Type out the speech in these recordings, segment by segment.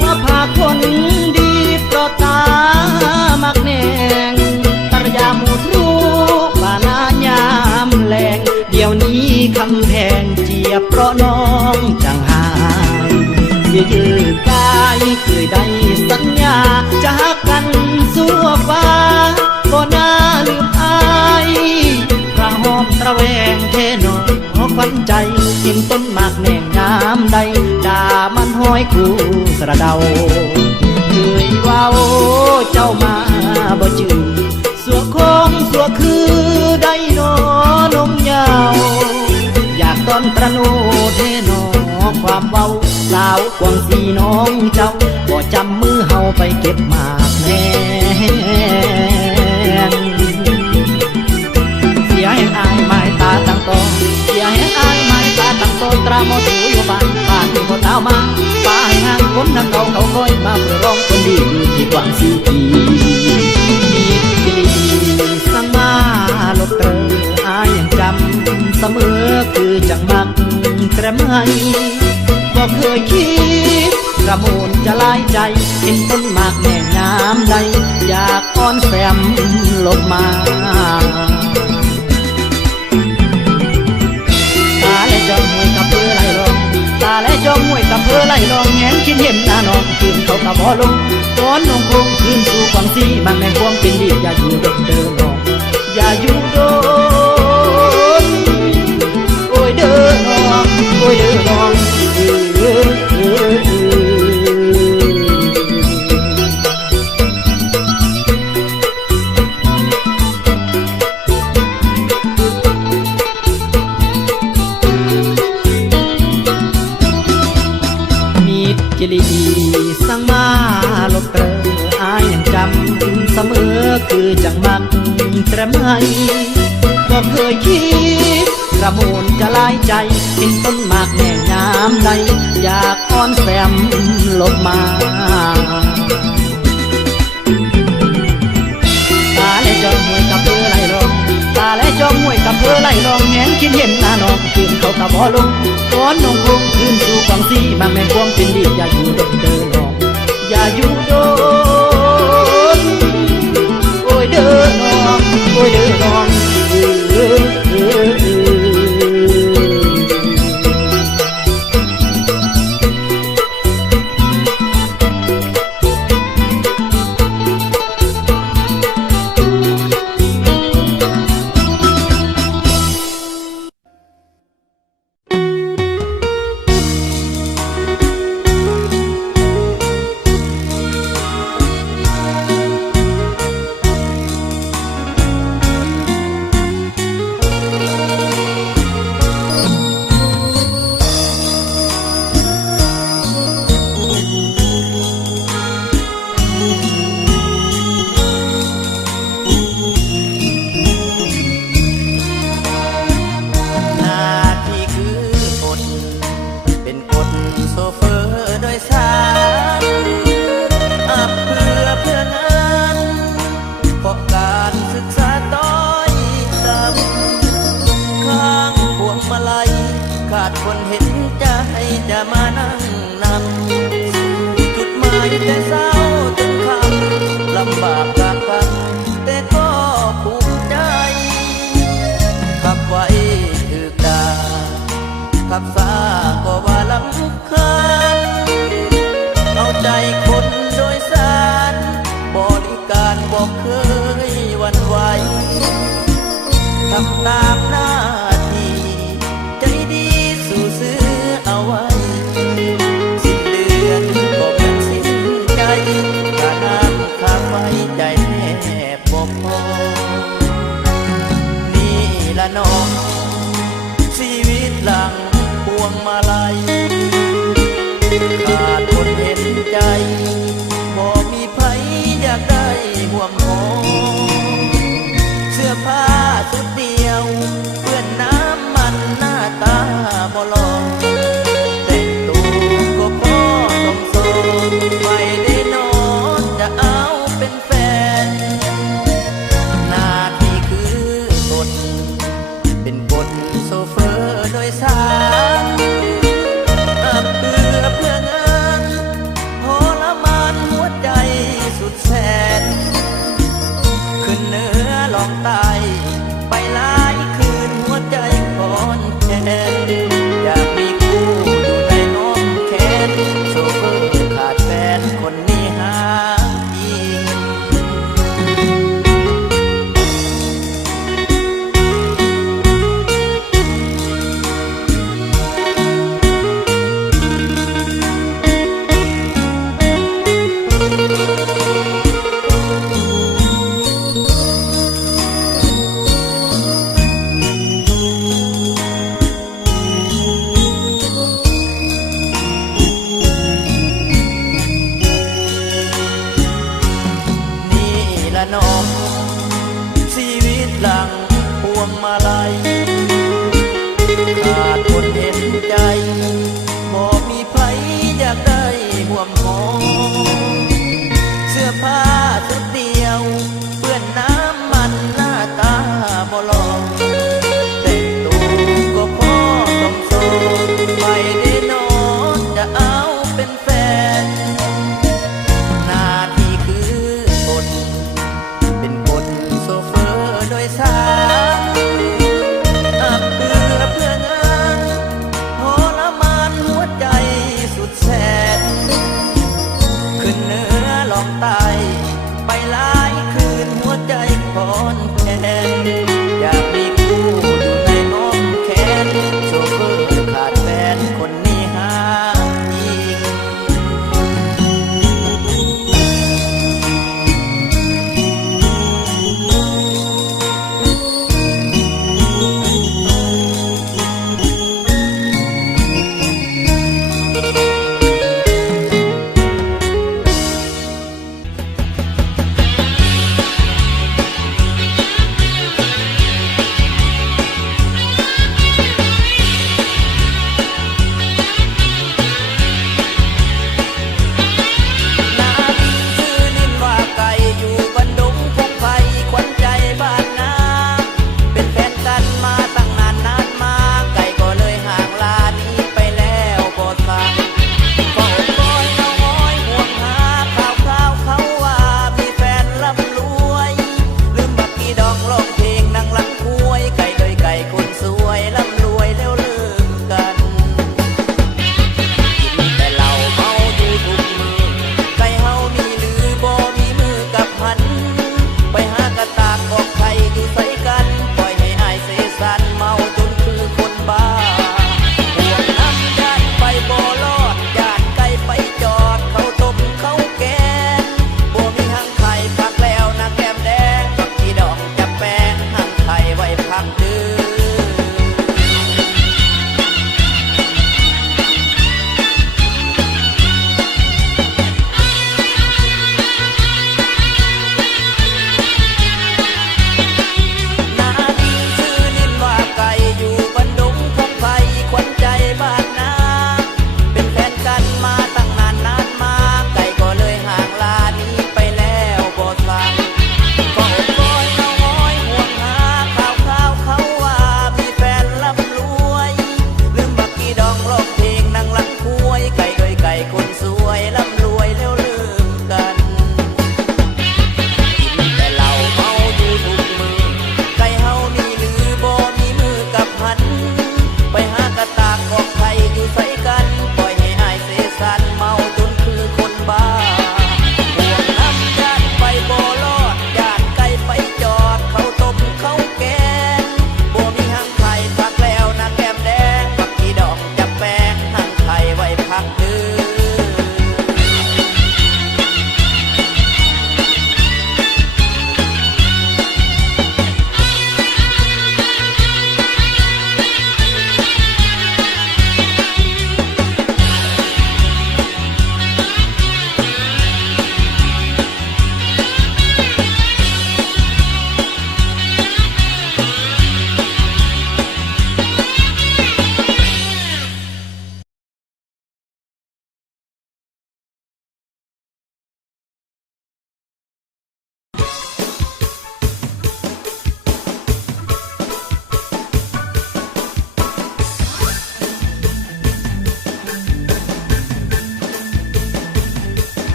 ว่าพาคนดีเพราะตามักแนงตรยาหมูทรูปานายามแรงเดี๋ยวนี้คำแพงเจียบเพราะน้องจังหายเยื่อยืดกายเคยได้สัญญาจะหักกันสู้ฟ้าบ่น่าลืมอายกระหอบตระแวงเทนอขวัญใจเห็นต้นหมากแหน่งงามใดด่ามันห้อยคู่สระเดาเคยเว้าเจ้ามาบ่จือสัวคงสัวคือได้นอนมยาวอยากต้อนประโนเทนอความเว้าสาวกวางสีน้องเจ้าบ่จำมือเฮาไปเก็บหมากแน่เสียแห่งอายไม้ตาตั้งโตเสียแห่งอายไม้ตาตั้งโตตราโมสูอยู่บ้านบ้านที่บ่เท้ามาป้าให้ห่างคนนั้นเขาคอยมาเพื่อร้องคนดีอยู่ที่กวางสีกีมีที่ดีสังมาลบเตออายยังจำเสมอคือจังมักแกรมให้บ่เคยคิดกระมูลจะลายใจเห็นต้นหมากแม่งามใดอยากอ้อนแซมลบมาตาและจอมมวยกับเพื่อไล่ลองตาและจอมมวยกับเพื่อไล่ลองแงนคิดเห็นหน้าน้องคืนเขากับบ่ลงก้อนนงคงคืนสู่ฝั่งซีบางแม่ความเป็นดีอย่าอยู่ดมเดินน้องอย่าอยู่โดนโอ้ยเดินน้องโอ้ยเดินน้องจิลีสังมาลบเตออายยังจำเสมอคือจังมักแตรมให้ก็เคยคิดกระมูลจะลายใจเห็นต้นหมากแม่งามใดอยากอ้อนแซมลบมาตาและจอมมวยกับเพื่อไล่ลองตาและจอมมวยกับเพื่อไล่ลองแงนคิดเห็นหน้าน้องคืนเขากับบ่ลงก้อนนงคงคืนสู่ฝั่งซีบางแม่ความเป็นดีอย่าอยู่ดมเดินน้องอย่าอยู่โดนโอ้ยเดินน้องโอ้ยเดินน้องขาดคนเห็นใจจะมานั่งนำจุดหมายแต่เศร้าจนคำลำบากกากกันแต่ก็ภูมิใจขับไว้ถึกดาขับซาก็ว่าลำคาญเอาใจคนโดยสารบริการบอกเคยหวั่นไหวทำตามหน้าที่ใจดีสู่ซื้อเอาไว้สิ้นเดือนก็เป็นสิ้นใจค่าน้ำค่าไฟใจแทบบ่พอนี่ละน้องชีวิตหลังพวงมาลัยขาดคนเห็นใจบ่มีไผอยากได้ห่วงหอเสื้อผ้าชุดเดียวก็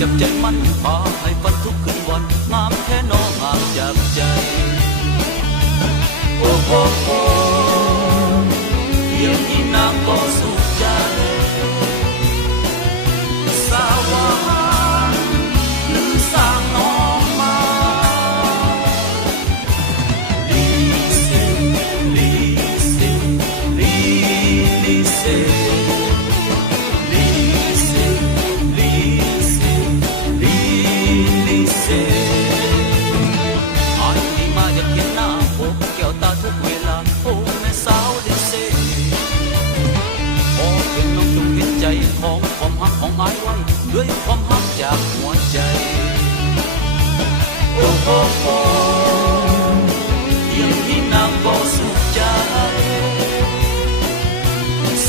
จับใจมันพาให้ฝันทุกคืนวันงามแค่น้องงามจับใจโอ้โอ้โอ้เดี๋ยวนี้นางก็สุขใจสาวาหรือสร้างน้องมาลีเซลีเซลีลีเซลีเซลีเซลีลีเซอันนี้มาอยากเห็นหน้าพบแก้วตาทุกเวลาโอ้แม่สาวลีเซขอเพียงน้องจงเห็นใจของความหักของอายไว้ด้วยความหักจากหัวใจโอ้โอ้โอ้เพียงที่นางก็สุขใจ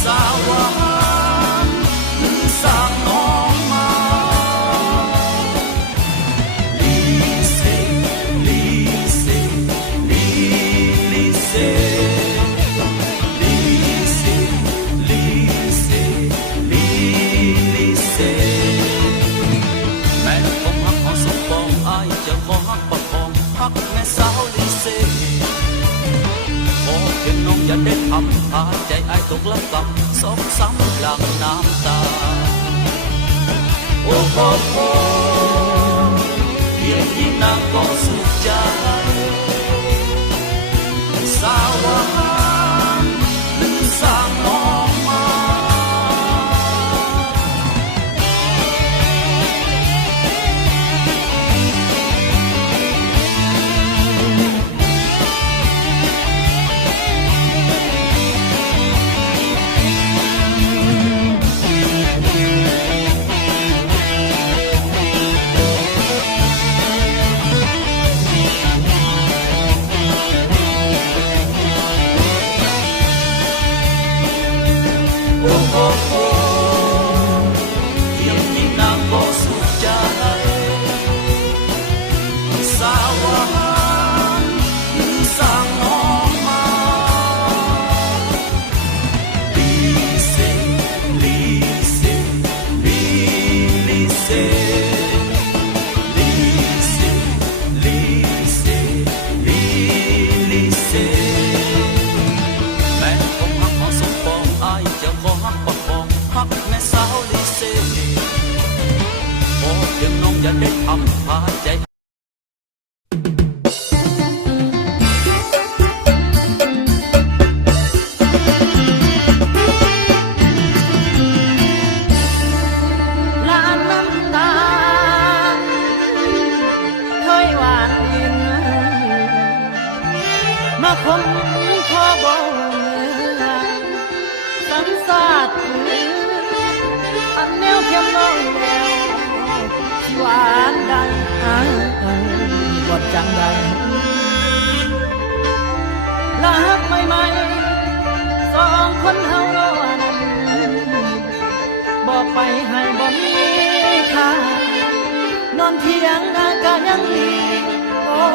สาวาหรือสร้างน้องมาลีเซลีเซลีลีเซลีเซลีเซลีลีเซแม่ของหักของสมปองอายจะขอหักประคองหักแม่สาวลีเซขอเพียงน้องอย่าได้ทำพาใจอายตกละกำสองซ้ำหลังน้ำตาโอ้โอ้โอ้เพียงที่นางก็สุขใจสาวาหรือสร้างน้องมาโอ้โอ้โอ้เพียงที่นางก็สุขใจสาวาหรือสร้างน้องมาลีเซลีเซลีลีเซลีเซลีเซลีลีเซแม่ของหักของสมปองอายจะขอหักประคองหักแม่สาวลีเซขอเพียงน้องอย่าได้ทำพาใจลานน้ำตาเคยหวานดินมาคมคอบ่เมื่อสันสาดอันแนวเข้มน้องแนวที่หวานดังกดจังใดลาหักใหม่ๆสองคนเฮาโลนั้นบอกไปให้บ่มีค่านอนเถียงนาก็ยังดีโอ้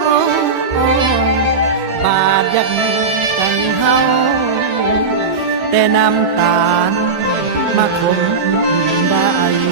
โอ้โอ้บาดยักใจเฮาแต่น้ำตาลมาคงได้ เ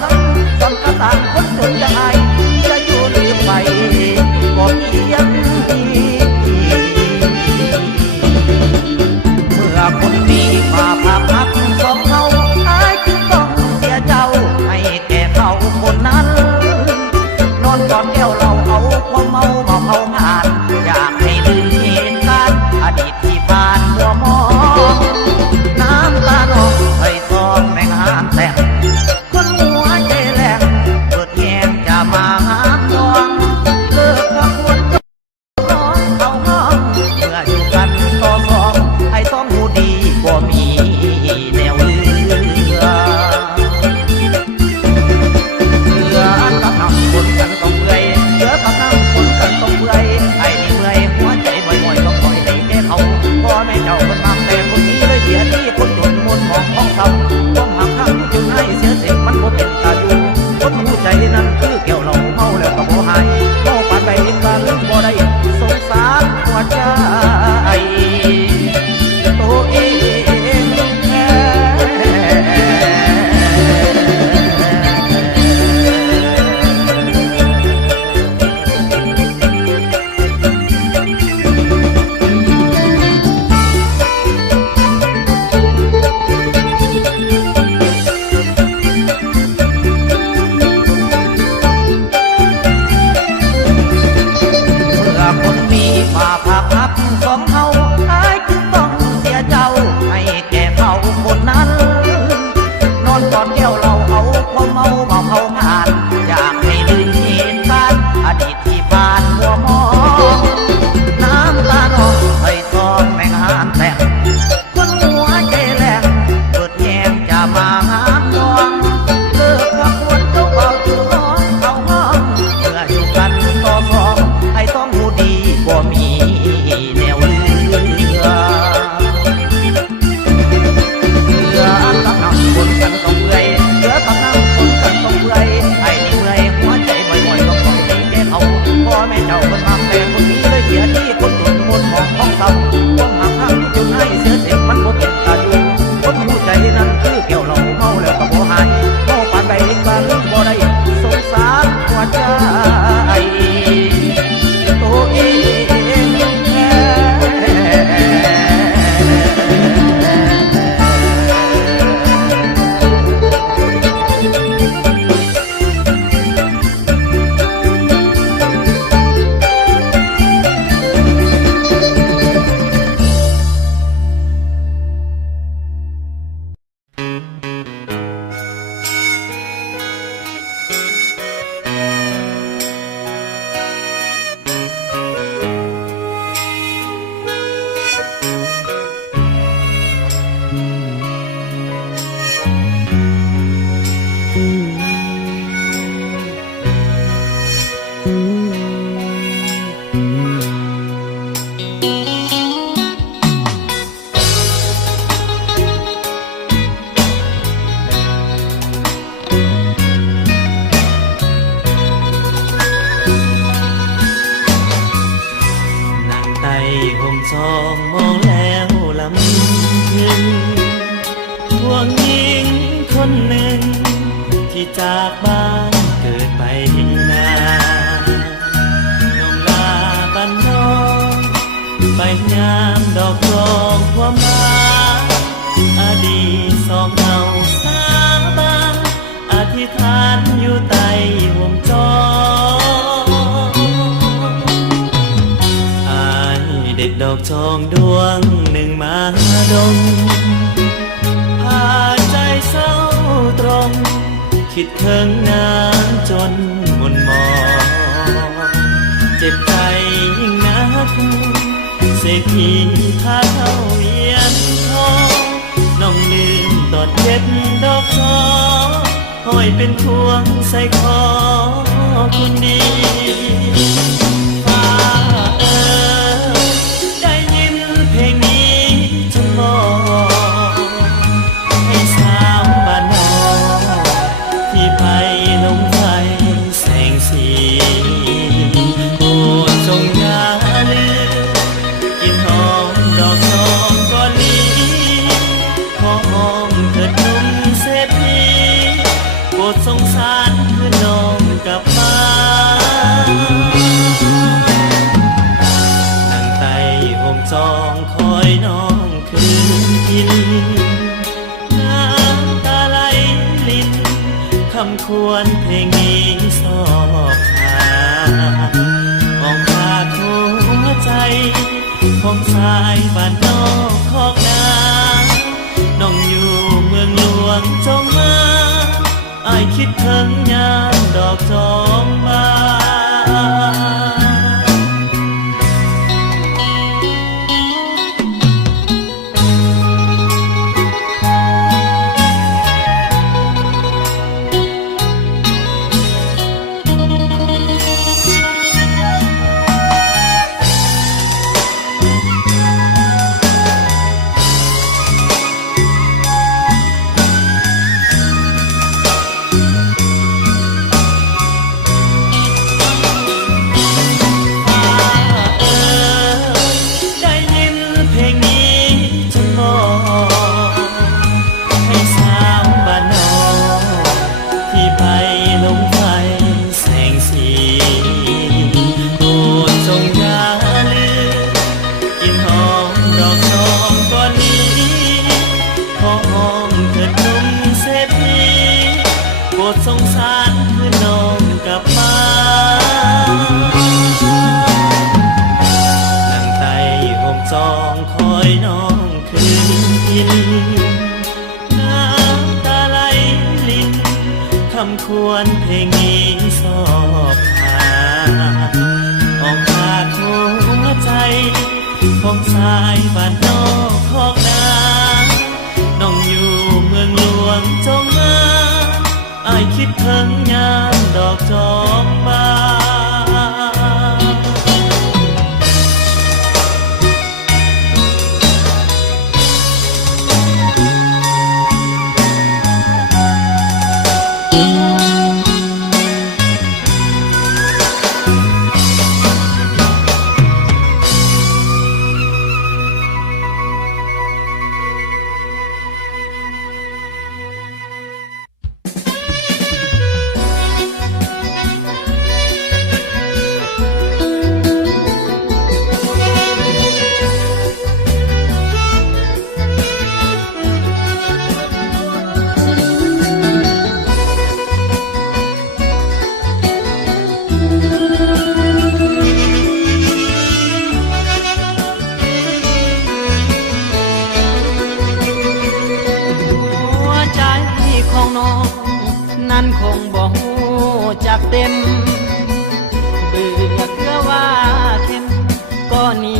คำสังกะต่างคนจนจะอายจะอยู่หรือไปก็เพียงเมื่อคนมีมาภาพพักสองเขาอายจึงต้องเสียเจ้าให้แก่เขาคนนั้นนอนกอดแก้วเราเอาความเมามาเผาผ่านอยากให้ลืมเหตุการณ์อดีตที่ผ่านมัวมองน้ำตาหนองเคยซ้อมแม่งหานแต่คนหัวใจแหลกเปิดแยงจะมาหาทองเลิกกับคนร้องเอาห้องเมื่ออยู่กันต่อสองไอ้ต้องหูดีบ่มีแนวเลือกับน้ำคนกันต้องเบื่อยเหลือกับน้ำคนกันต้องเบื่อยไอ้นี่เมื่อยหัวใจบ่อยๆต้องปล่อยให้แก่เขาพ่อแม่เจ้าคนมากแต่คนนี้เลยเสียที่คนจนมนต์มองของคำความหักข้างจึงให้เสียเสียมันบ่เป็นตาดูคนหูใจนั้นคือแก้วเราเมาแล้วก็บ่หายเมาปานใดก็ลืมบ่ได้สงสารหัวใจตัวเองแท้คนมีมาภาพพับสองเขาอายจึงต้องเสียเจ้าให้แก่เขาคนนั้นนอนกอดแก้วเราเอาความเมามาเผาผ่านอยากให้ลืมเหตุการณ์อดีตที่ผ่านมัวมองน้ำตาหนองไอ้ซ้อมแม่งหานแต่คนหัวใจแหลกเปิดแยงจะมาหาทองเลิกกับคนเจ้าเบาจือน้องเอาห้องเมื่ออยู่กันต่อสองไอ้ต้องหูดีบ่มีแนวเลือกับน้ำคนกันต้องเบื่อยเหลือกับน้ำคนกันต้องเบื่อยไอ้นี่เมื่อยหัวใจบ่อยๆต้องปล่อยให้แก่เขาพ่อแม่เจ้าคนมากแต่คนนี้เลยเสียที่คนจนมนต์มองของเศร้าความหักข้างจนให้เสียเสียมันบ่เป็นตาดูคนหูใจนั้นคือแก้วเราเมาแล้วก็บ่หายเมาปานใดก็ลืมบ่ได้สงสารหัวใจตัวเองแท้ห่มซองมองแล้วลำพึงห่วงหญิงคนหนึ่งที่จากบ้านเกิดไปนานน้องลาบ้านนอกไปงามดอกรองความหมายอดีตสองเฮาสาบานอธิษฐานอยู่ใต้ห่มจอเด็ดดอกทองดวงหนึ่งมาดมพาใจเศร้าตรงคิดถึงนานจนหม่นหมองเจ็บใจยิ่งนักเศรษฐีพาเข้าเวียนทองน้องลืมตอนเด็ดดอกทองห้อยเป็นพวงใส่คอคนดีเพลงนี้จะมองให้สาวบ้านนอกที่ไปลงไฟแสงสีโปรดจงอย่าลืมกินหอมดอกทองก่อนนี้ขอหอมเถิดหนุ่มเศรษฐีโปรดสงส สารคือน้องกลับมานั่งไต่ห่มจองคอยน้องคืนกินน้ำตาไหลลินคำควรเพลงนี้สอบหาของขาดหัวใจของสายบ้านนอกคอกนาน้องอยู่เมืองหลวงจงมาอ้ายคิดถึงยามดอกจอมบานสงสารคือน้องกลับมานั่งไต่ห่มจองคอยน้องคืนกินน้ำตาไหลลินคำควรเพลงนี้สอบหาออกขาดหัวใจของสายบ้านนอกคอกนาน้องอยู่เมืองหลวงจงมาอ้ายคิดถึงยามดอกจอมบานนั้นคงบ่ฮู้จักเต็มเบื่อเกลือว่าเค็มก็หนี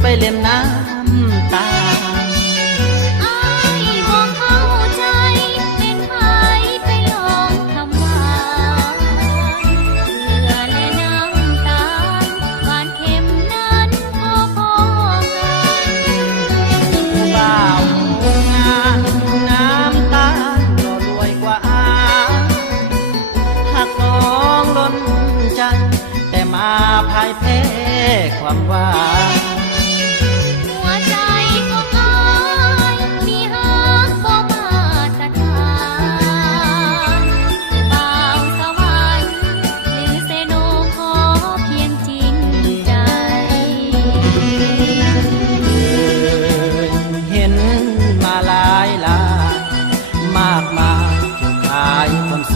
ไปเล่นน้ำตาอ้ายบ่เข้าใจเป็นไผไปลองทำหวานเกลือและน้ำตาลหวานเค็มนั้นพอๆกันบ่าวงานน้ำตาลก็รวยกว่าหักน้องล้นใจแต่มาพ่ายแพ้ความหวานหัวใจของอ้ายมีฮักบ่มาตรฐานบ่าวสวรรค์หรือเซโนขอเพียงจริงใจเห็นมาหลายมากมายจุดขายความส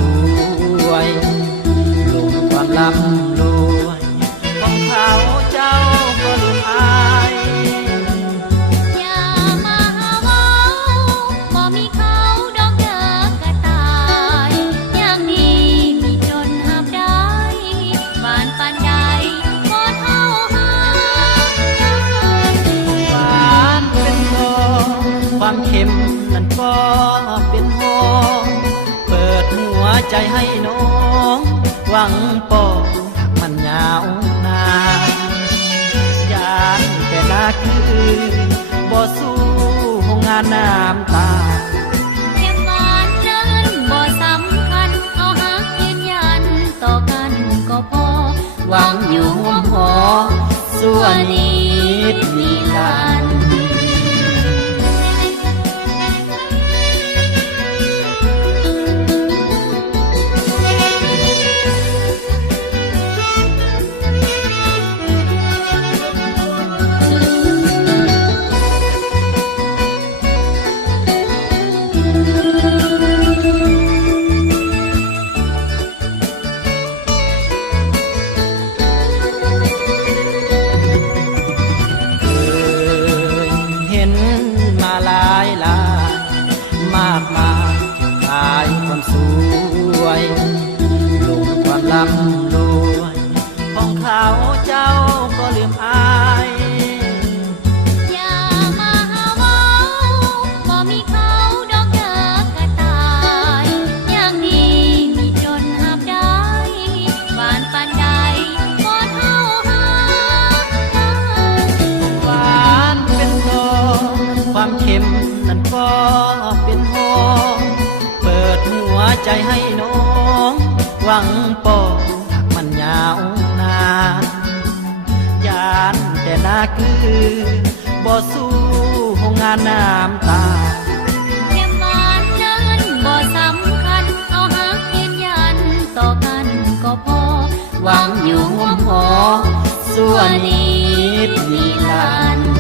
วยลงความร่ำรวยของเขาเจ้าก็ลืมอายอย่ามาหาเว้าบ่มีเขาดอกเด้อกระต่ายอย่างนี้มีจนหาบได้หวานปานใดบ่เท่าหาหวานเป็นทองความเค็มนั้นก็เป็นหอมเปิดหัวใจให้น้องหวังปองมันยาวนานยานแต่นาคือบ่สู้งานน้ำตาเค็มหวานนั้นบ่สำคัญเอาฮักยืนยันต่อกันก็พอหวังอยู่ห่วงหอส่วนนิดนิรันดร์ ข็มนั้นก็เป็นหองเปิดหัวใจให้น้องหวังปองมันยาวนานยานแต่หน้าคือบ่สู้โรงงานน้ำตาแค่หวานนั้นบ่สำคัญเอาหักยืนยันต่อกันก็พอหวังอยู่ห่วมหอส่วนนิดนิรันดร์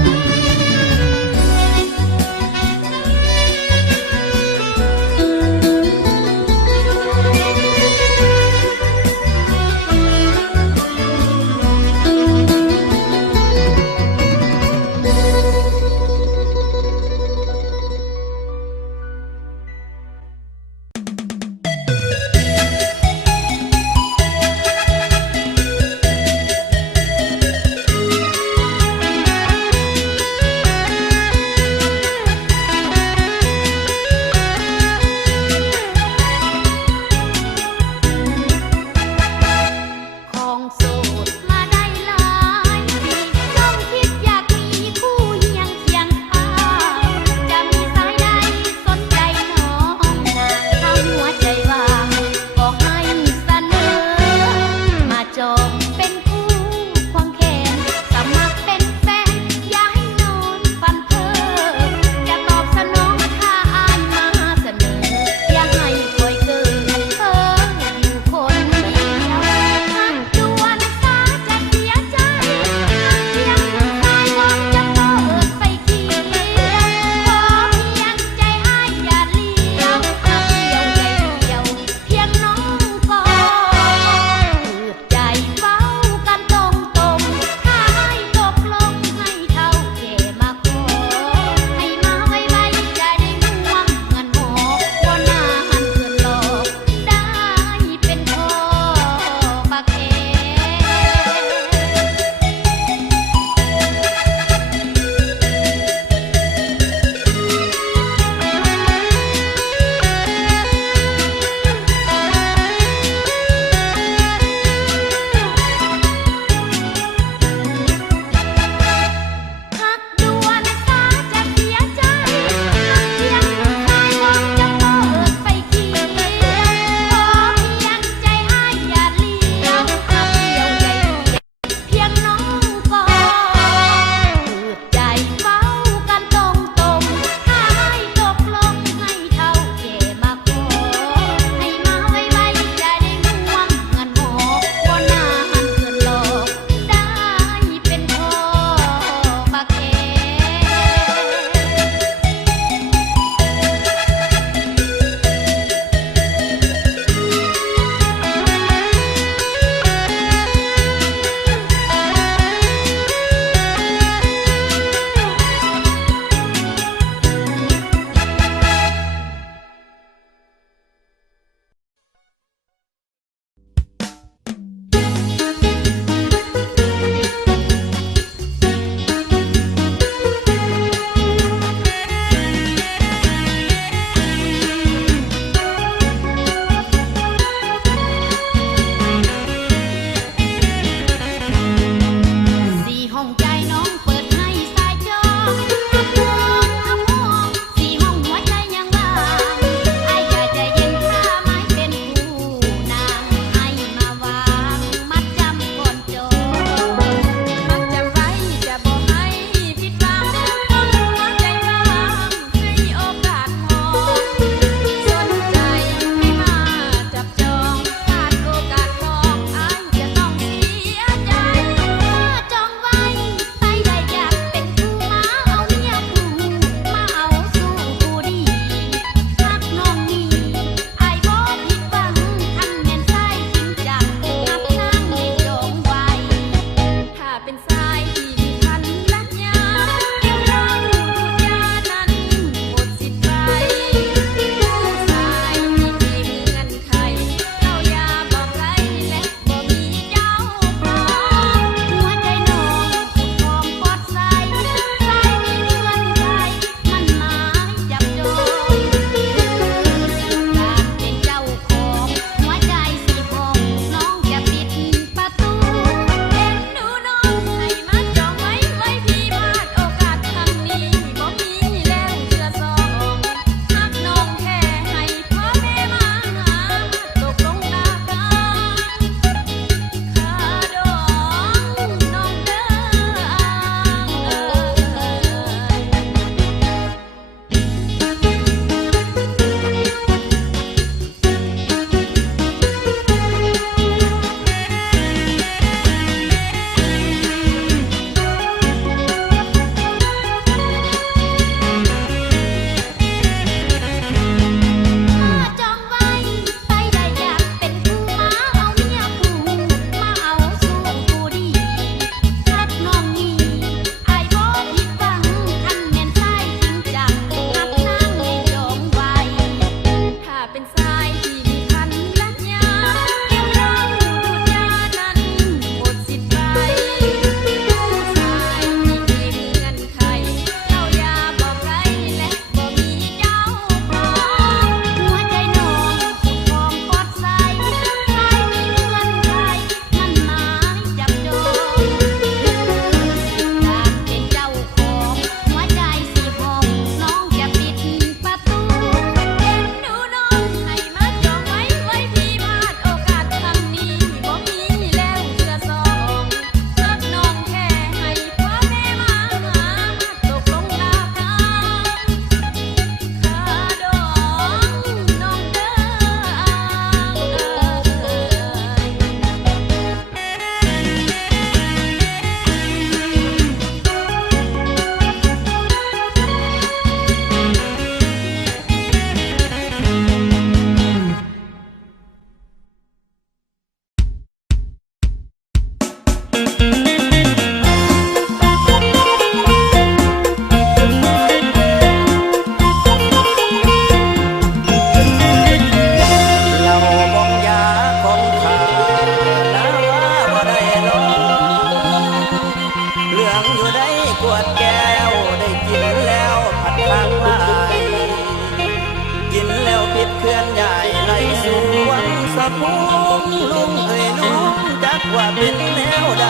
ผักบุ้งลุงเอ่ยลุงจักว่าเป็นแนวใด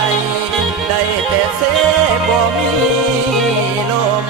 ได้แต่เสบ่มีลม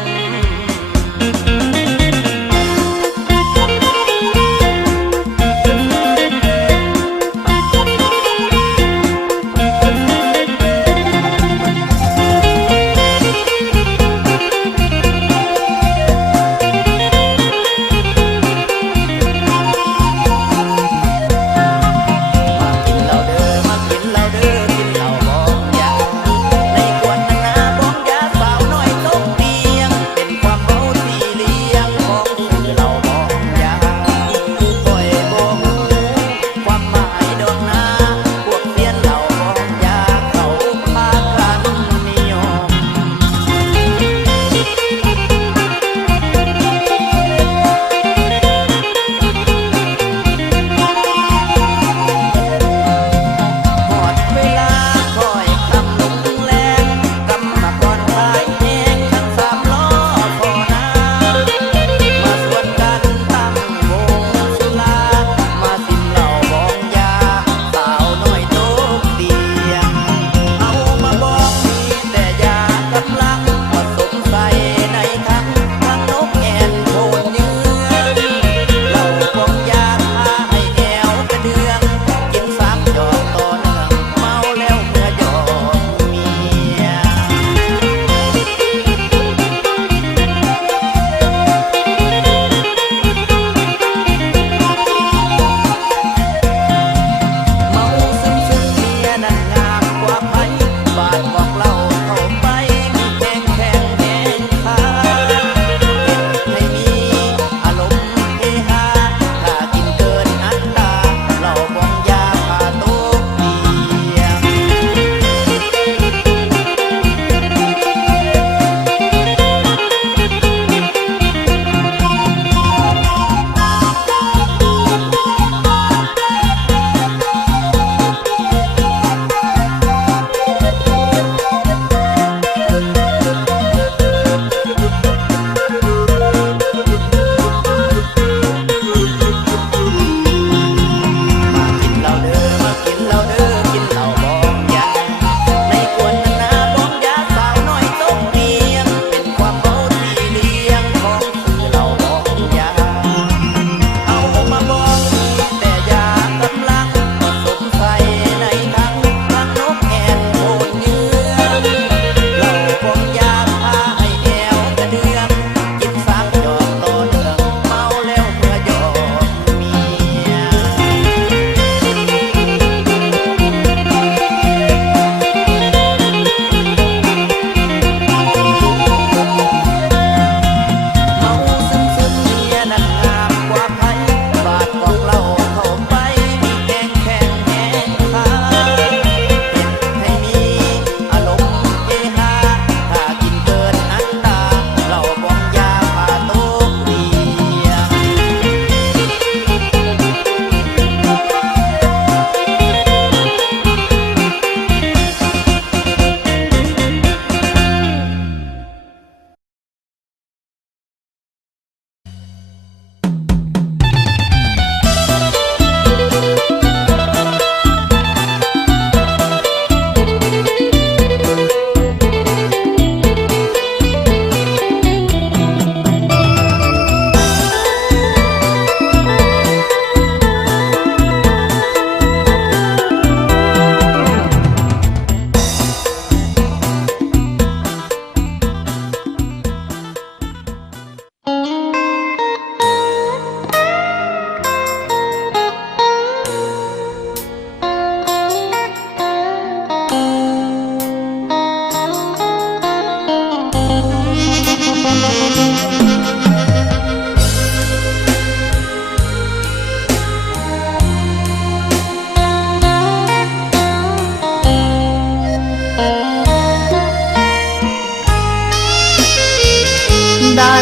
ได้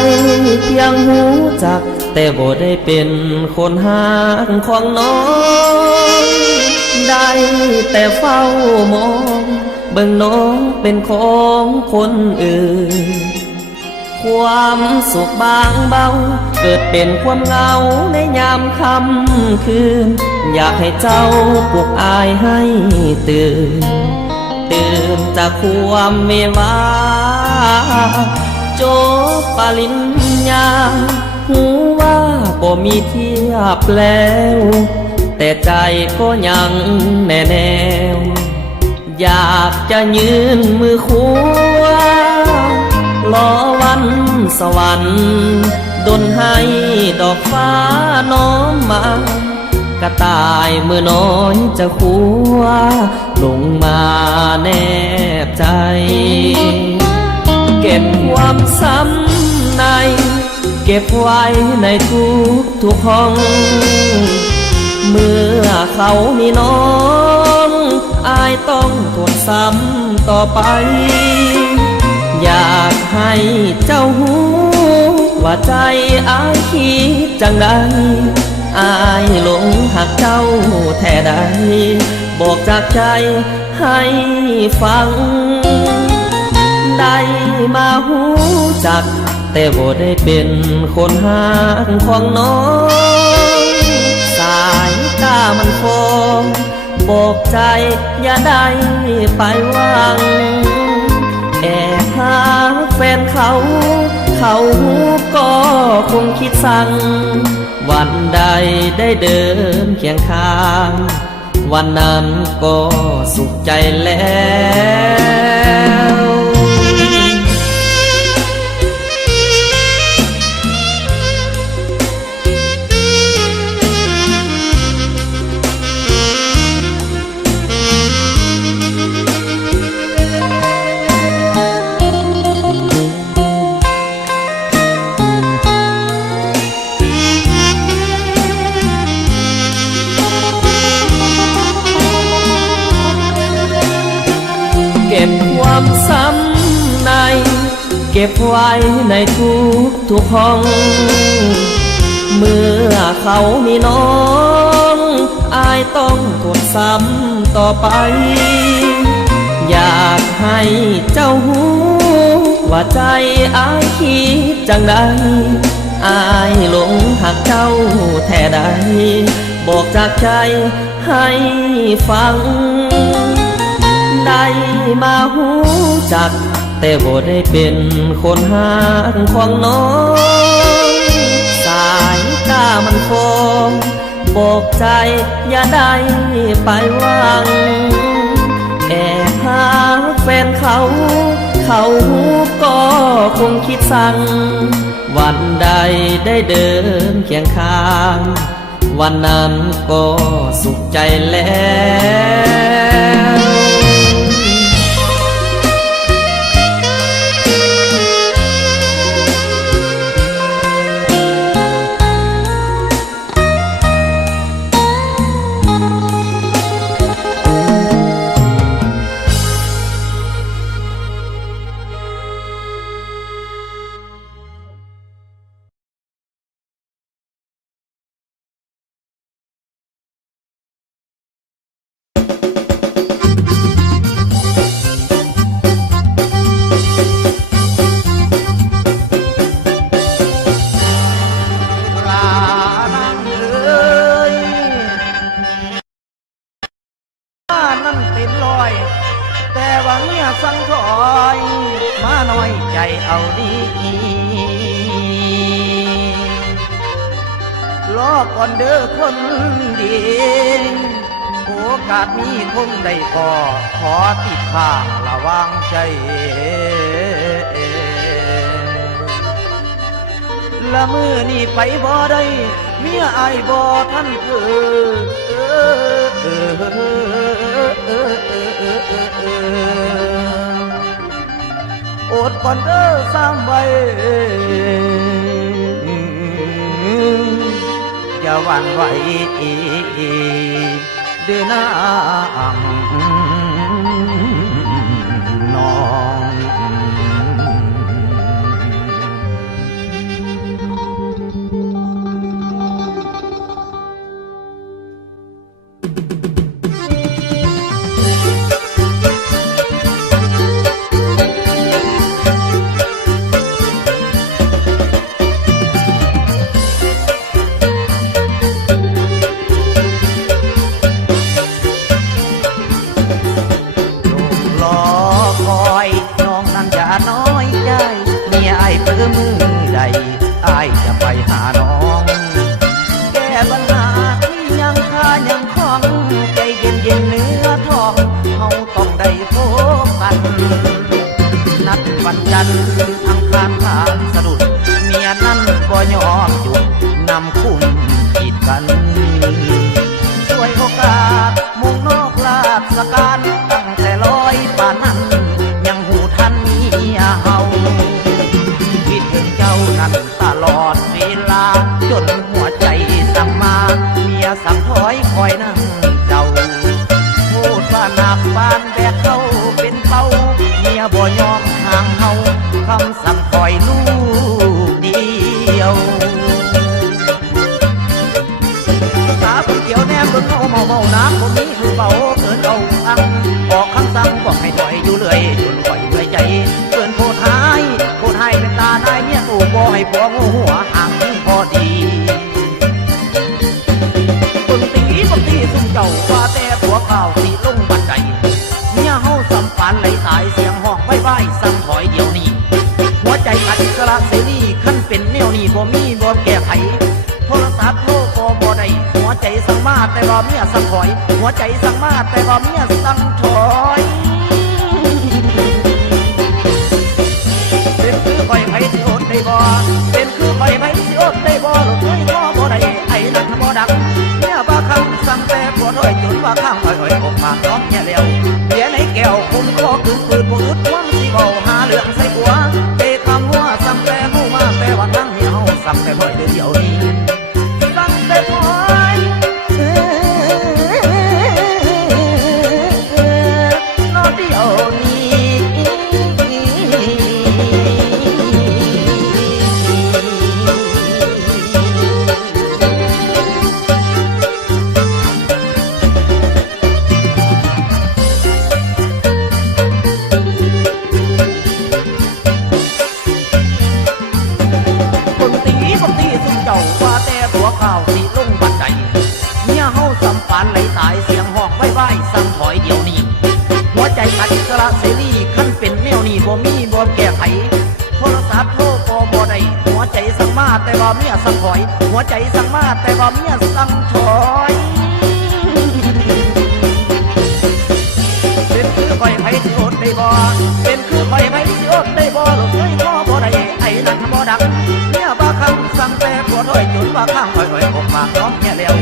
เพียงหูจักแต่บ่ได้เป็นคนหางของน้องได้แต่เฝ้ามองเบิ่งน้องเป็นของคนอื่น ความสุขบางเบาเกิดเป็นความเหงาในยามค่ำคืนอยากให้เจ้าปลุกอายให้ตื่นจากความเมวาจบปริญญาหูว่าบ่มีเทียบแล้วแต่ใจก็ยังแน่แนวอยากจะยืนมือคู่รอวันสวรรค์ดลให้ดอกฟ้าน้อมมากระต่ายมือน้อยจะคัวลงมาแนบใจเก็บความซ้ำในเก็บไว้ในทุกห้องเมื่อเขามีน้องอายต้องทนซ้ำต่อไปอยากให้เจ้าหูว่าใจอายคิดจังใดอายหลงหักเจ้าแท้ใดบอกจากใจให้ฟังได้มาหูจักแต่บ่ได้เป็นคนหักของน้องสายตามันฟองบอกใจอย่าได้ไปหวังแอบหาแฟนเขาก็คงคิดสั่งวันใดได้เดินเคียงข้างวันนั้นก็สุขใจแล้วเก็บความซ้ำในเก็บไว้ในทุกห้องเมื่อเขามีน้องอายต้องทนซ้ำต่อไปอยากให้เจ้าหูว่าใจอายคิดจังใดอายหลงหักเจ้าแท้ใดบอกจากใจให้ฟังได้มาหูจักแต่บ่ได้เป็นคนหักของน้องสายตามันฟองบอกใจอย่าได้ไปหวังแอบหาแฟนเขาก็คงคิดสั่งวันใดได้เดินเคียงข้างวันนั้นก็สุขใจแล้วนั่นเต็มร้อยแต่ว่าเมียสั่งถอยมาหน่อยใจเอาดีรอก่อนเด้อคนดีโอกาสมีคงได้ก็ขอติดข้างระวังใจละมือนี่ไปบ่ได้เมียอายบ่ท่านอดก่อนเด้อสร้างไว้อย่าหวั่นไหวเดือนน้อง เ ย็นเนื้อทองเฮาต้องได้พบกัน นัดวันจันทร์อังคารผ่านสะดุดเมียนั้นก็ยอมหยุดนำคุ้มกีดกันช่วยโอกาสมุ่งนอกลาดสการตั้งแต่ลอยป่านนั้นยังหูทันเมียเฮาคิดถึงเจ้านั้นตลอดเวลาจนหัวใจสั่งมาเมียสั่งถอยคอยนั่งเจ้าพูดว่าหนักปานแบกเขาเป็นเป้าเมียบ่ยอมห่างเฮาคำสั่งคอยลูกเดียวตาคนเดียวแนมเบิ่งเฮาเมาน้ำบ่มีมือเบาเกินเอาอังออกคำสั่งบอกให้ถอยอยู่เรื่อยจนปล่อยด้วยใจเกินโพดหายเป็นตาได้เมียตู่บ่ให้ผัวงูหัวห่างพอดีปึงตีซุ่มเจ้าว่าแต่ผัวข่าวสิลงบันไดเมียเฮาสัมปันไหลตายเสียงห้องไว้สั่งถอยเดี๋ยวนี้หัวใจขัดอิสระเสรีขั้นเป็นแนวนี้บ่มีบ่แก้ไขโทรศัพท์โทรก็บ่ได้หัวใจสั่งมาแต่ว่าเมียสั่งถอยหัวใจสั่งมาแต่ว่าเมียสั่งถอยเป็นคือคอยไผสิอดได้บ่เป็นคือคอยไผสิอดได้บ่หลุดเลยก็บ่ได้ไอ้นั่นบ่ดังเมียบ้าคำสั่งแต่ผัวถอยจนว่าข้างถอยออกมาน้องแย่แล้วเมียในแก้วคมคอคืนปืนบ่อึดหวังสิเว้าหาเรื่องใส่ผัวเตะคำหัวสั่งแต่หูมาแต่ว่านั่งเมียเฮาสั่งแต่ถอยเดี๋ยวนี้สั่งแต่ถอยนอนเดียวนี้เจ้าว่าแต่ผัวข่าวสิลงบันไดเมียเฮาสัมปันไหลตายเสียงห้องไว้สั่งถอยเดี๋ยวนี้หัวใจขัดอิสระเสรีขั้นเป็นแนวนี้บ่มีบ่แก้ไขโทรศัพท์โทรก็บ่ได้หัวใจสั่งมาแต่ว่าเมียสั่งถอยหัวใจสั่งมาแต่ว่าเมียสั่งถอยเป็นคือคอยไผสิอดได้บ่เป็นคือคอยไผสิอดได้บ่หลุดเลยก็บ่ได้ไอ้นั่นบ่ดังเมียบ้าคำสั่งแต่ผัวถอยจนว่าข้างถอยออกมาน้องแย่แล้ว